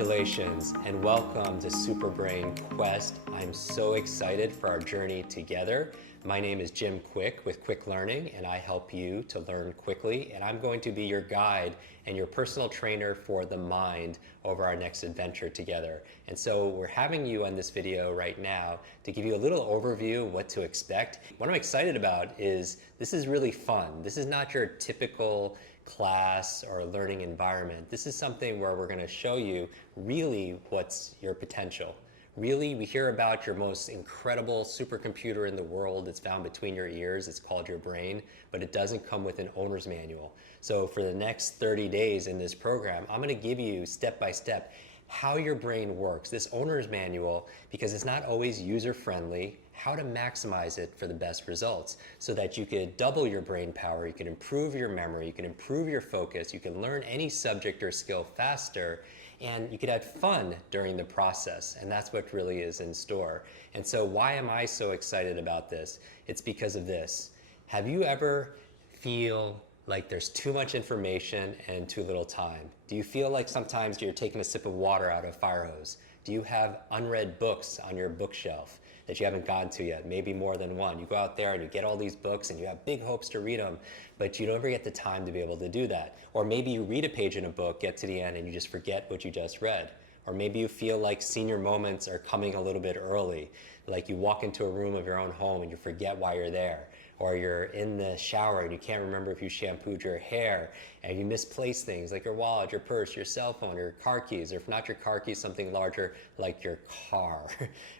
Congratulations and welcome to Superbrain Quest. I'm so excited for our journey together. My name is Jim Quick with Quick Learning, and I help you to learn quickly, and I'm going to be your guide and your personal trainer for the mind over our next adventure together. And so we're having you on this video right now to give you a little overview of what to expect. What I'm excited about is this is really fun. This is not your typical class or learning environment. This is something where we're going to show you really what's your potential. Really, we hear about your most incredible supercomputer in the world. It's found between your ears. It's called your brain, but it doesn't come with an owner's manual. So for the next 30 days in this program, I'm going to give you step by step how your brain works, this owner's manual, because it's not always user-friendly, how to maximize it for the best results so that you could double your brain power, you can improve your memory, you can improve your focus, you can learn any subject or skill faster, and you could have fun during the process, and that's what really is in store. And so why am I so excited about this? It's because of this. Have you ever feel like there's too much information and too little time? Do you feel like sometimes you're taking a sip of water out of a fire hose? Do you have unread books on your bookshelf that you haven't gotten to yet? Maybe more than one. You go out there and you get all these books and you have big hopes to read them, but you never get the time to be able to do that. Or maybe you read a page in a book, get to the end, and you just forget what you just read. Or maybe you feel like senior moments are coming a little bit early, like you walk into a room of your own home and you forget why you're there. Or you're in the shower and you can't remember if you shampooed your hair and you misplace things like your wallet, your purse, your cell phone, your car keys, or if not your car keys, something larger like your car,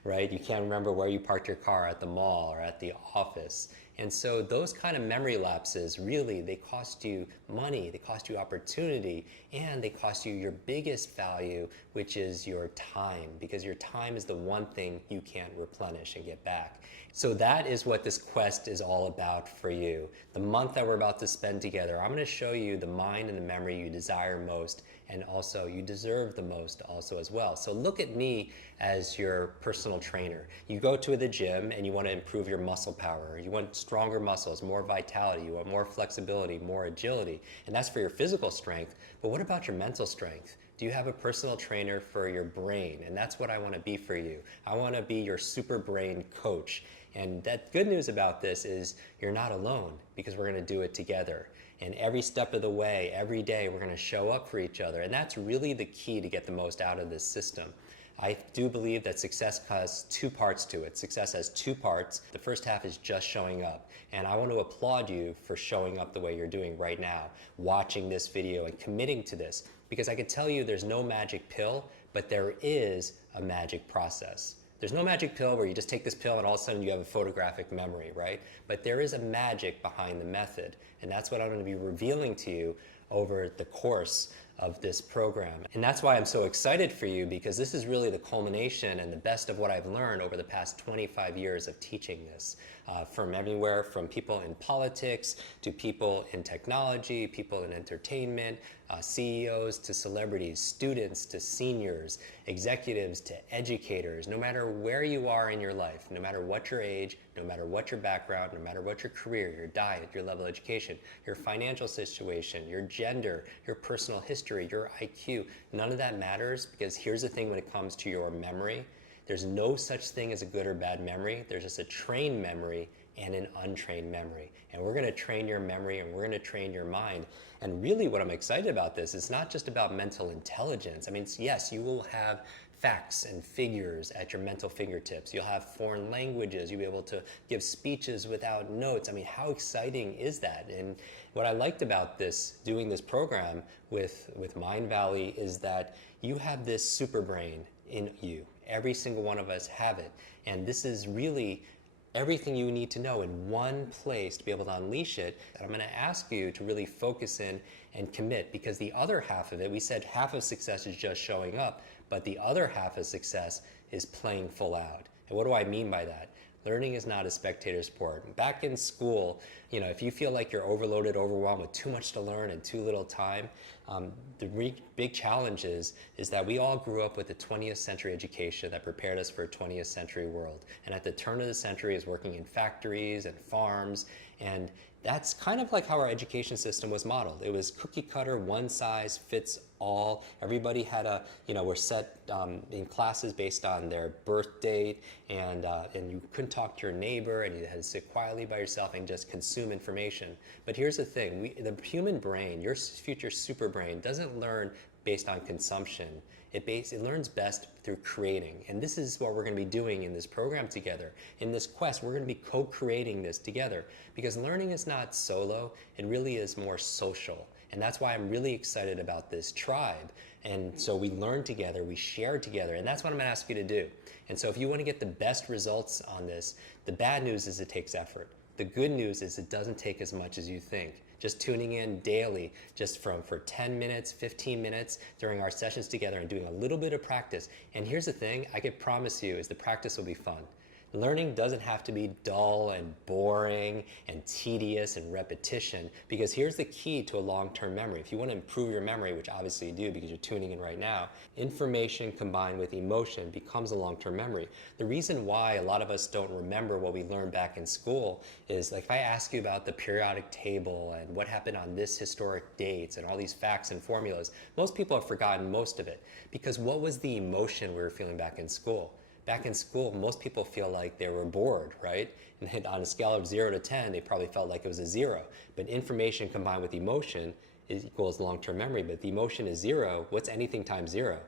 right? You can't remember where you parked your car at the mall or at the office. And so those kind of memory lapses, really, they cost you money, they cost you opportunity, and they cost you your biggest value, which is your time, because your time is the one thing you can't replenish and get back. So that is what this quest is all about for you. The month that we're about to spend together, I'm going to show you the mind and the memory you desire most, and also you deserve the most also as well. So look at me as your personal trainer. You go to the gym and you want to improve your muscle power. You want stronger muscles, more vitality, you want more flexibility, more agility, and that's for your physical strength. But what about your mental strength? Do you have a personal trainer for your brain? And that's what I want to be for you. I want to be your super brain coach. And that good news about this is you're not alone, because we're going to do it together. And every step of the way, every day, we're going to show up for each other. And that's really the key to get the most out of this system. I do believe that success has two parts to it. Success has two parts. The first half is just showing up. And I want to applaud you for showing up the way you're doing right now, watching this video and committing to this. Because I can tell you there's no magic pill, but there is a magic process. There's no magic pill where you just take this pill and all of a sudden you have a photographic memory, right? But there is a magic behind the method, and that's what I'm going to be revealing to you over the course of this program. And that's why I'm so excited for you, because this is really the culmination and the best of what I've learned over the past 25 years of teaching this. From everywhere, from people in politics to people in technology, people in entertainment, CEOs to celebrities, students to seniors, executives to educators. No matter where you are in your life, no matter what your age, no matter what your background, no matter what your career, your diet, your level of education, your financial situation, your gender, your personal history, your IQ, none of that matters, because here's the thing when it comes to your memory. There's no such thing as a good or bad memory. There's just a trained memory and an untrained memory. And we're going to train your memory and we're going to train your mind. And really what I'm excited about this is not just about mental intelligence. I mean, yes, you will have facts and figures at your mental fingertips. You'll have foreign languages. You'll be able to give speeches without notes. I mean, how exciting is that? And what I liked about doing this program with Mindvalley is that you have this super brain in you. Every single one of us have it. And this is really everything you need to know in one place to be able to unleash it. And I'm going to ask you to really focus in and commit, because the other half of it, we said half of success is just showing up, but the other half of success is playing full out. And what do I mean by that? Learning is not a spectator sport. Back in school, if you feel like you're overloaded, overwhelmed with too much to learn and too little time, the big challenge is that we all grew up with a 20th century education that prepared us for a 20th century world. And at the turn of the century is working in factories and farms And that's kind of like how our education system was modeled. It was cookie cutter, one size fits all. Everybody had were set in classes based on their birth date, and you couldn't talk to your neighbor, and you had to sit quietly by yourself and just consume information. But here's the thing, the human brain, your future super brain, doesn't learn based on consumption. It learns best through creating. And this is what we're going to be doing in this program together. In this quest, we're going to be co-creating this together, because learning is not solo, it really is more social. And that's why I'm really excited about this tribe. And so we learn together, we share together, and that's what I'm going to ask you to do. And so if you want to get the best results on this, the bad news is it takes effort. The good news is it doesn't take as much as you think. Just tuning in daily, just for 10 minutes, 15 minutes during our sessions together, and doing a little bit of practice. And here's the thing, I can promise you, is the practice will be fun. Learning doesn't have to be dull and boring and tedious and repetition, because here's the key to a long-term memory. If you want to improve your memory, which obviously you do because you're tuning in right now, information combined with emotion becomes a long-term memory. The reason why a lot of us don't remember what we learned back in school is, like, if I ask you about the periodic table and what happened on this historic dates and all these facts and formulas, most people have forgotten most of it, because what was the emotion we were feeling back in school? Back in school, most people feel like they were bored, right? And on a scale of 0 to 10, they probably felt like it was a 0. But information combined with emotion equals long-term memory. But if the emotion is 0, what's anything times 0?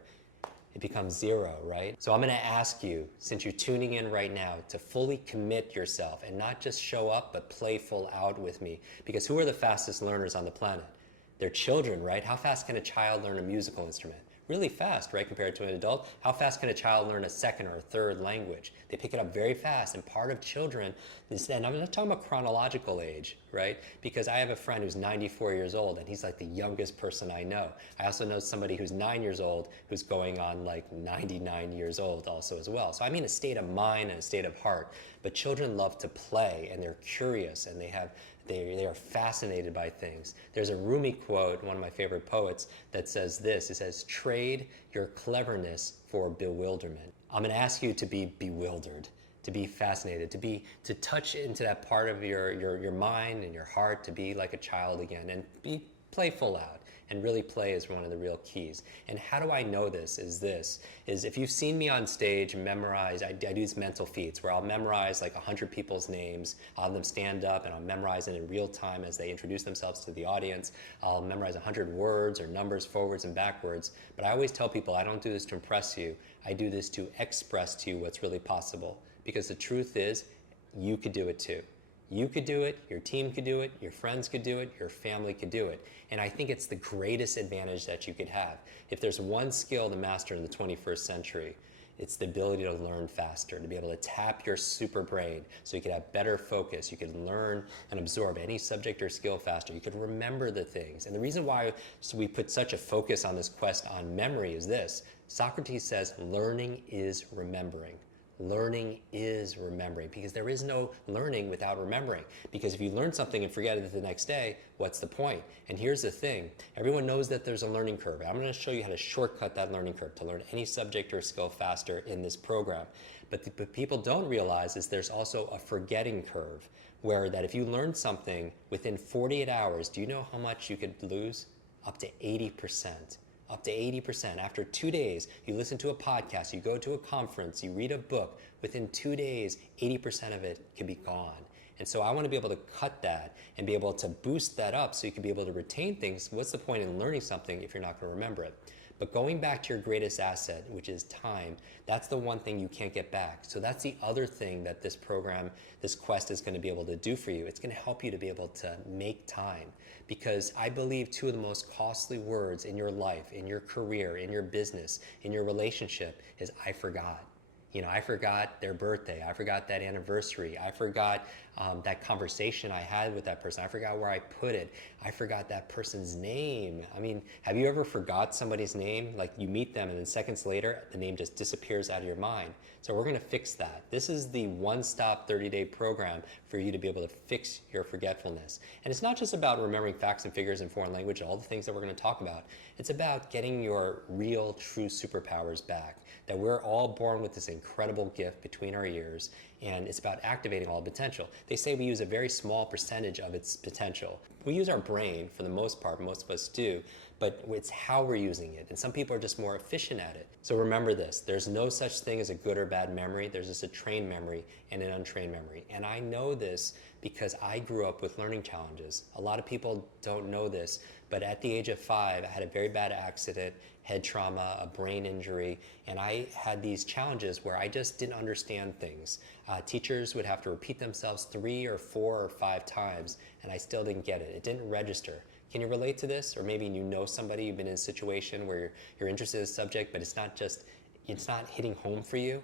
It becomes 0, right? So I'm going to ask you, since you're tuning in right now, to fully commit yourself and not just show up, but play full out with me. Because who are the fastest learners on the planet? They're children, right? How fast can a child learn a musical instrument? Really fast, right, compared to an adult. How fast can a child learn a second or a third language? They pick it up very fast, and part of children is, and I'm not talking about chronological age, right? Because I have a friend who's 94 years old, and he's like the youngest person I know. I also know somebody who's 9 years old who's going on like 99 years old also as well. So I mean a state of mind and a state of heart. But children love to play, and they're curious, and they are fascinated by things. There's a Rumi quote, one of my favorite poets, that says this. It says, "Trade your cleverness for bewilderment." I'm going to ask you to be bewildered, to be fascinated, to touch into that part of your mind and your heart, to be like a child again, and be playful out. And really play is one of the real keys. And how do I know this? Is if you've seen me on stage memorize, I do these mental feats where I'll memorize like 100 people's names, I'll have them stand up and I'll memorize it in real time as they introduce themselves to the audience. I'll memorize 100 words or numbers forwards and backwards. But I always tell people I don't do this to impress you. I do this to express to you what's really possible. Because the truth is, you could do it too. You could do it, your team could do it, your friends could do it, your family could do it. And I think it's the greatest advantage that you could have. If there's one skill to master in the 21st century, it's the ability to learn faster, to be able to tap your super brain so you could have better focus. You could learn and absorb any subject or skill faster. You could remember the things. And the reason why we put such a focus on this quest on memory is this. Socrates says, learning is remembering. Learning is remembering, because there is no learning without remembering. Because if you learn something and forget it the next day, what's the point? And here's the thing. Everyone knows that there's a learning curve. I'm going to show you how to shortcut that learning curve to learn any subject or skill faster in this program. But people don't realize is there's also a forgetting curve, where that if you learn something within 48 hours, do you know how much you could lose? Up to 80%. Up to 80%. After 2 days, you listen to a podcast, you go to a conference, you read a book, within 2 days, 80% of it can be gone. And so I want to be able to cut that and be able to boost that up so you can be able to retain things. What's the point in learning something if you're not going to remember it? But going back to your greatest asset, which is time, that's the one thing you can't get back. So that's the other thing that this program, this quest is going to be able to do for you. It's going to help you to be able to make time. Because I believe two of the most costly words in your life, in your career, in your business, in your relationship is I forgot. I forgot their birthday. I forgot that anniversary. I forgot that conversation I had with that person. I forgot where I put it. I forgot that person's name. I mean, have you ever forgot somebody's name? Like you meet them and then seconds later, the name just disappears out of your mind. So we're going to fix that. This is the one-stop 30-day program for you to be able to fix your forgetfulness. And it's not just about remembering facts and figures in foreign language, all the things that we're going to talk about. It's about getting your real, true superpowers back. That we're all born with this incredible gift between our ears, and it's about activating all the potential. They say we use a very small percentage of its potential. We use our brain for the most part, most of us do, but it's how we're using it. And some people are just more efficient at it. So remember this, there's no such thing as a good or bad memory. There's just a trained memory and an untrained memory. And I know this because I grew up with learning challenges. A lot of people don't know this, but at the age of 5, I had a very bad accident, head trauma, a brain injury, and I had these challenges where I just didn't understand things. Teachers would have to repeat themselves 3 or 4 or 5 times, and I still didn't get it. It didn't register. Can you relate to this? Or maybe you know somebody, you've been in a situation where you're interested in a subject, but it's not hitting home for you.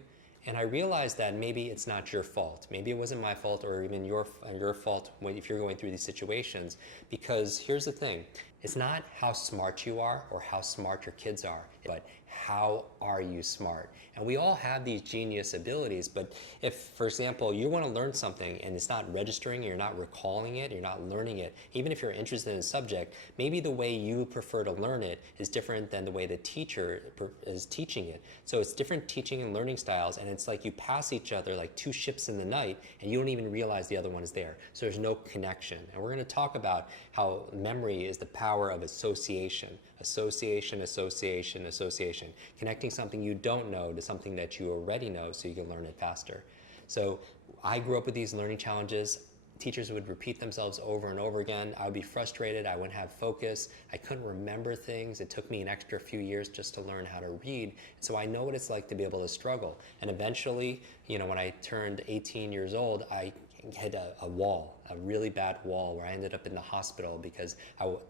And I realized that maybe it's not your fault. Maybe it wasn't my fault or even your fault if you're going through these situations. Because here's the thing, it's not how smart you are or how smart your kids are, but how are you smart? And we all have these genius abilities, but if, for example, you want to learn something and it's not registering, you're not recalling it, you're not learning it, even if you're interested in a subject, maybe the way you prefer to learn it is different than the way the teacher is teaching it. So it's different teaching and learning styles, and it's like you pass each other like 2 ships in the night and you don't even realize the other one is there. So there's no connection. And we're going to talk about how memory is the power of association. Association, association, association. Connecting something you don't know to something that you already know so you can learn it faster. So I grew up with these learning challenges. Teachers would repeat themselves over and over again. I would be frustrated. I wouldn't have focus. I couldn't remember things. It took me an extra few years just to learn how to read. So I know what it's like to be able to struggle. And eventually, when I turned 18 years old, I hit a wall, a really bad wall, where I ended up in the hospital because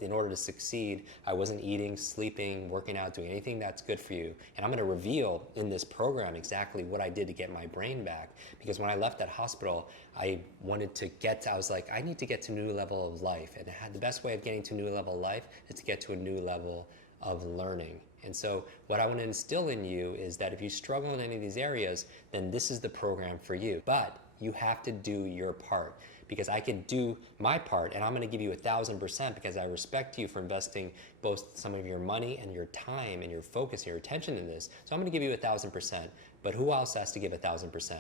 in order to succeed, I wasn't eating, sleeping, working out, doing anything that's good for you. And I'm going to reveal in this program exactly what I did to get my brain back. Because when I left that hospital, I was like, I need to get to a new level of life. And the best way of getting to a new level of life is to get to a new level of learning. And so what I want to instill in you is that if you struggle in any of these areas, then this is the program for you. But you have to do your part, because I can do my part and I'm going to give you 1,000% because I respect you for investing both some of your money and your time and your focus and your attention in this. So I'm going to give you 1,000%, but who else has to give 1,000%?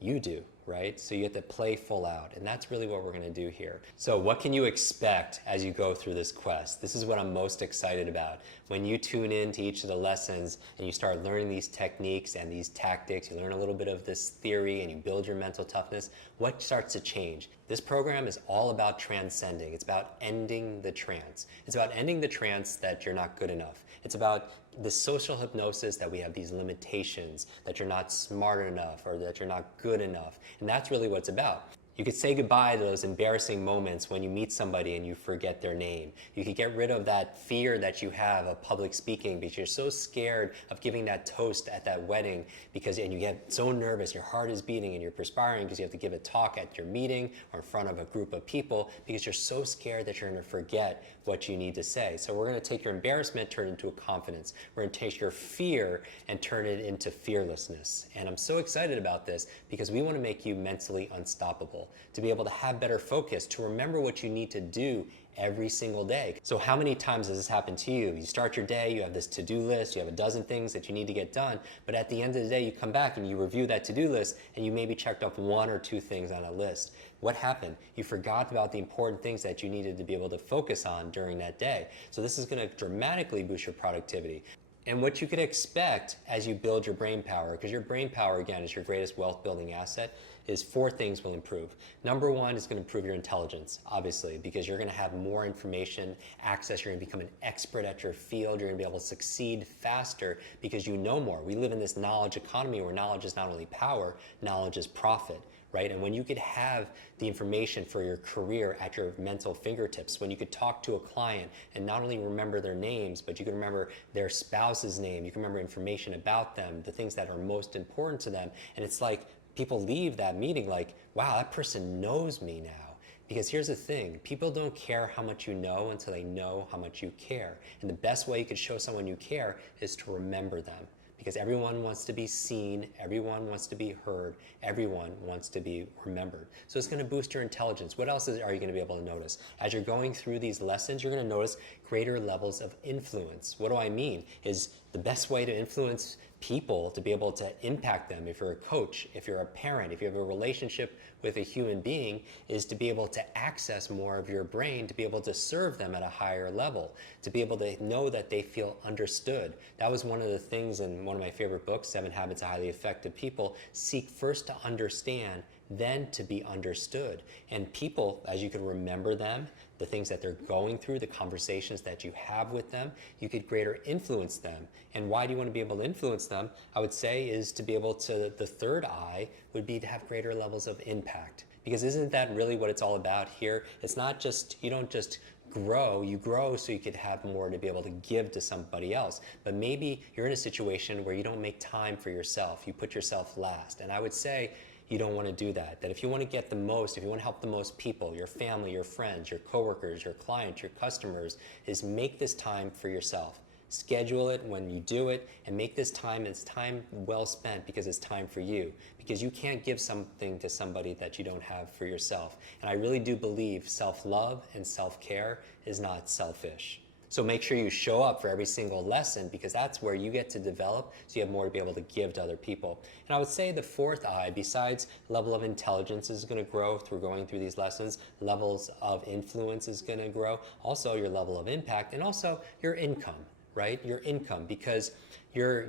You do, right? So you have to play full out, and that's really what we're going to do here. So what can you expect as you go through this quest? This is what I'm most excited about. When you tune in to each of the lessons and you start learning these techniques and these tactics, you learn a little bit of this theory and you build your mental toughness, what starts to change? This program is all about transcending. It's about ending the trance. It's about ending the trance that you're not good enough. It's about the social hypnosis that we have these limitations, that you're not smart enough or that you're not good enough. And that's really what it's about. You could say goodbye to those embarrassing moments when you meet somebody and you forget their name. You could get rid of that fear that you have of public speaking because you're so scared of giving that toast at that wedding and you get so nervous, your heart is beating and you're perspiring because you have to give a talk at your meeting or in front of a group of people because you're so scared that you're going to forget what you need to say. So we're going to take your embarrassment, turn it into a confidence. We're going to take your fear and turn it into fearlessness. And I'm so excited about this because we want to make you mentally unstoppable, to be able to have better focus, to remember what you need to do every single day. So how many times has this happened to you? You start your day, you have this to-do list, you have a dozen things that you need to get done, but at the end of the day, you come back and you review that to-do list and you maybe checked off 1 or 2 things on a list. What happened? You forgot about the important things that you needed to be able to focus on during that day. So this is going to dramatically boost your productivity. And what you could expect as you build your brain power, because your brain power, again, is your greatest wealth building asset, is 4 things will improve. Number 1 is going to improve your intelligence, obviously, because you're going to have more information access. You're going to become an expert at your field. You're going to be able to succeed faster because you know more. We live in this knowledge economy where knowledge is not only power, knowledge is profit. Right? And when you could have the information for your career at your mental fingertips, when you could talk to a client and not only remember their names, but you can remember their spouse's name, you can remember information about them, the things that are most important to them. And it's like people leave that meeting like, wow, that person knows me now. Because here's the thing, people don't care how much you know until they know how much you care. And the best way you could show someone you care is to remember them. Because everyone wants to be seen, everyone wants to be heard, everyone wants to be remembered. So it's going to boost your intelligence. What else are you going to be able to notice? As you're going through these lessons, you're going to notice greater levels of influence. What do I mean? Is The best way to influence people, to be able to impact them, if you're a coach, if you're a parent, if you have a relationship with a human being, is to be able to access more of your brain, to be able to serve them at a higher level, to be able to know that they feel understood. That was one of the things in one of my favorite books, 7 Habits of Highly Effective People. Seek first to understand, then to be understood. And people, as you can remember them, the things that they're going through, the conversations that you have with them, you could greater influence them. And why do you want to be able to influence them? I would say is to be able to, the third I would be to have greater levels of impact. Because isn't that really what it's all about here? It's not just, you don't just grow, you grow so you could have more to be able to give to somebody else. But maybe you're in a situation where you don't make time for yourself, you put yourself last. And I would say, you don't want to do that. That if you want to get the most, if you want to help the most people, your family, your friends, your coworkers, your clients, your customers, is make this time for yourself. Schedule it when you do it, and make this time, it's time well spent because it's time for you. Because you can't give something to somebody that you don't have for yourself. And I really do believe self-love and self-care is not selfish. So make sure you show up for every single lesson, because that's where you get to develop, so you have more to be able to give to other people. And I would say the fourth I, besides level of intelligence is going to grow through going through these lessons, levels of influence is going to grow, also your level of impact, and also your income, right? Your income, because your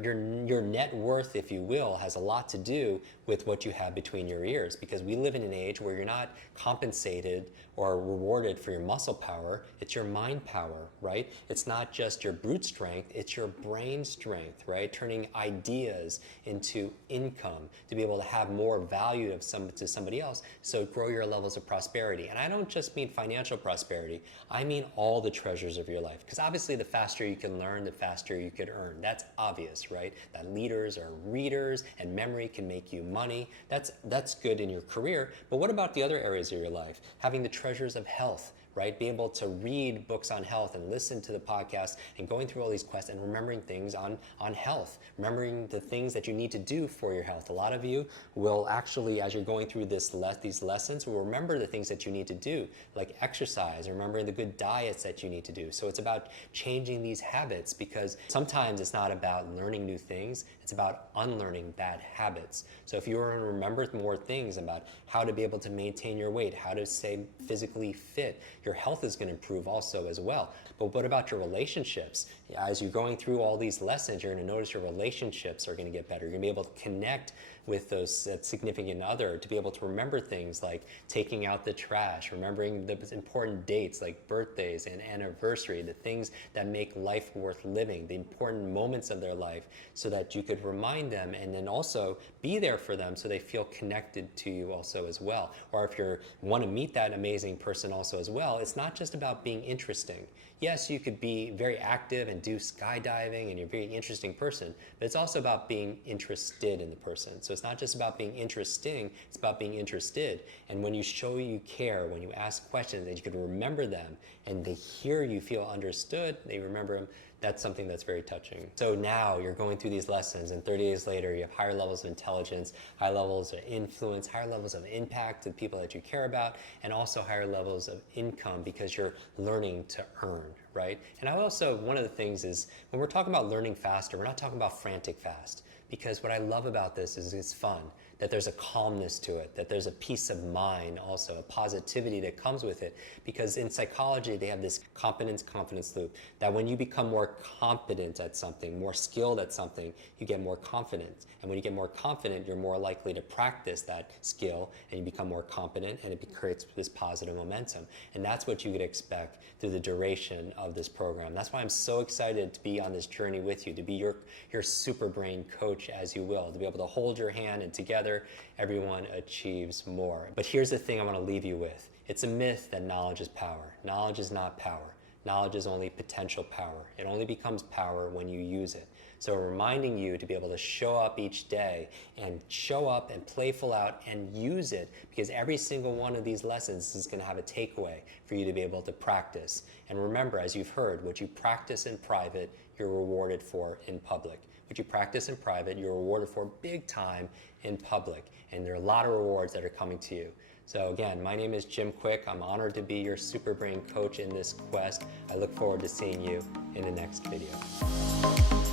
net worth, if you will, has a lot to do with what you have between your ears, because we live in an age where you're not compensated or rewarded for your muscle power, it's your mind power, right? It's not just your brute strength, it's your brain strength, right? Turning ideas into income to be able to have more value to somebody else, so grow your levels of prosperity. And I don't just mean financial prosperity, I mean all the treasures of your life, because obviously the faster you can learn, the faster you could earn. That's obvious, right? That leaders are readers and memory can make you money. That's good in your career, but what about the other areas of your life? Having the treasures of health, right? Being able to read books on health and listen to the podcast and going through all these quests and remembering things on health, remembering the things that you need to do for your health. A lot of you will actually, as you're going through these lessons, will remember the things that you need to do, like exercise, remembering the good diets that you need to do. So it's about changing these habits, because sometimes it's not about learning new things, it's about unlearning bad habits. So if you want to remember more things about how to be able to maintain your weight, how to stay physically fit, your health is going to improve also as well. But what about your relationships? As you're going through all these lessons, you're going to notice your relationships are going to get better. You're going to be able to connect with that significant other, to be able to remember things like taking out the trash, remembering the important dates like birthdays and anniversary, the things that make life worth living, the important moments of their life, so that you could remind them and then also be there for them so they feel connected to you also as well. Or if you want to meet that amazing person also as well, it's not just about being interesting. Yes, you could be very active and do skydiving and you're a very interesting person, but it's also about being interested in the person. So it's not just about being interesting, it's about being interested. And when you show you care, when you ask questions and you can remember them and they hear you feel understood, they remember them, that's something that's very touching. So now you're going through these lessons and 30 days later you have higher levels of intelligence, higher levels of influence, higher levels of impact to the people that you care about, and also higher levels of income because you're learning to earn, right? And I also, one of the things is when we're talking about learning faster, we're not talking about frantic fast, because what I love about this is it's fun, that there's a calmness to it, that there's a peace of mind also, a positivity that comes with it. Because in psychology, they have this competence-confidence loop, that when you become more competent at something, more skilled at something, you get more confident. And when you get more confident, you're more likely to practice that skill, and you become more competent, and it creates this positive momentum. And that's what you could expect through the duration of this program. That's why I'm so excited to be on this journey with you, to be your super brain coach, as you will, to be able to hold your hand, and together everyone achieves more. But here's the thing I want to leave you with. It's a myth that knowledge is power. Knowledge is not power. Knowledge is only potential power. It only becomes power when you use it. So reminding you to be able to show up each day and show up and playful out and use it, because every single one of these lessons is going to have a takeaway for you to be able to practice. And remember, as you've heard, what you practice in private, you're rewarded for in public. What you practice in private, you're rewarded for big time in public. And there are a lot of rewards that are coming to you. So again, my name is Jim Kwik. I'm honored to be your super brain coach in this quest. I look forward to seeing you in the next video.